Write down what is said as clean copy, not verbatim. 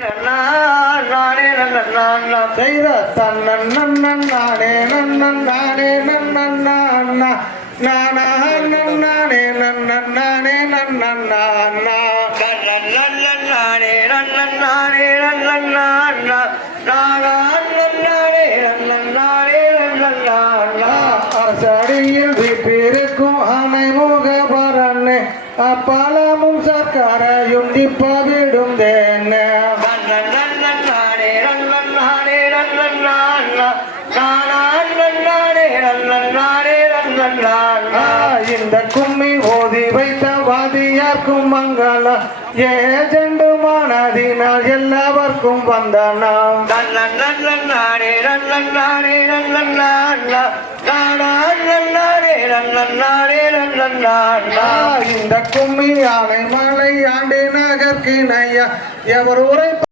நானே நன்ன செய்த தன்னன் நன்னன் நானே நன்னன் நானே நன்னன் நானே நன்னன் நானே நன்னன் அரசடியில் வீட்டிருக்கும் அனைமுக பரண்ணே அப்பளமும் சர்க்கரையும் திப்பவிடும் தேனே இந்த கும்மி ஓதி வைத்த வாதியார்க்கும் மங்கள ஏஜெண்டு மனதினால் எல்லாവർக்கும் வந்தனம் இந்த கும்மி ஆலை மலை ஆண்டே நகர்கிணையா எவர் உரை